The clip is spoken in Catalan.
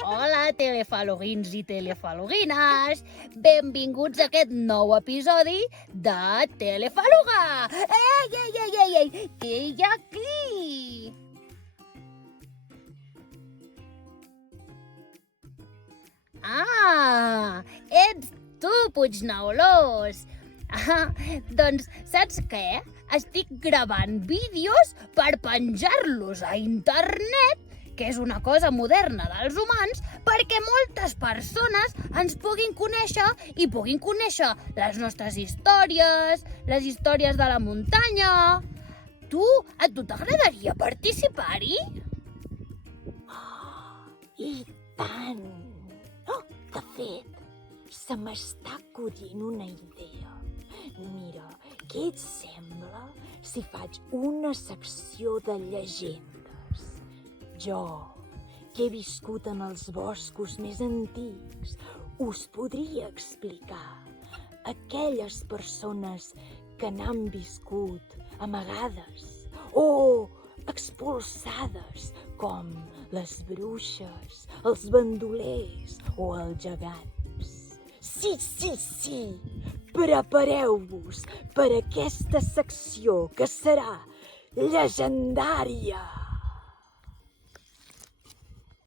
Hola, telefalogins i telefalogines! Benvinguts a aquest nou episodi de Telefaluga! Ei! Què hi ha aquí? Ah, ets tu, Puigneulós! Doncs saps què? Estic gravant vídeos per penjar-los a internet, que és una cosa moderna dels humans, perquè moltes persones ens puguin conèixer i puguin conèixer les nostres històries, les històries de la muntanya. A tu t'agradaria participar-hi? I tant! De fet, se m'està acudint una idea. Mira, què et sembla si faig una secció de llegendes? Jo, que he viscut en els boscos més antics, us podria explicar aquelles persones que n'han viscut amagades o expulsades, com les bruixes, els bandolers o els gegants. Sí! Prepareu-vos per aquesta secció que serà llegendària!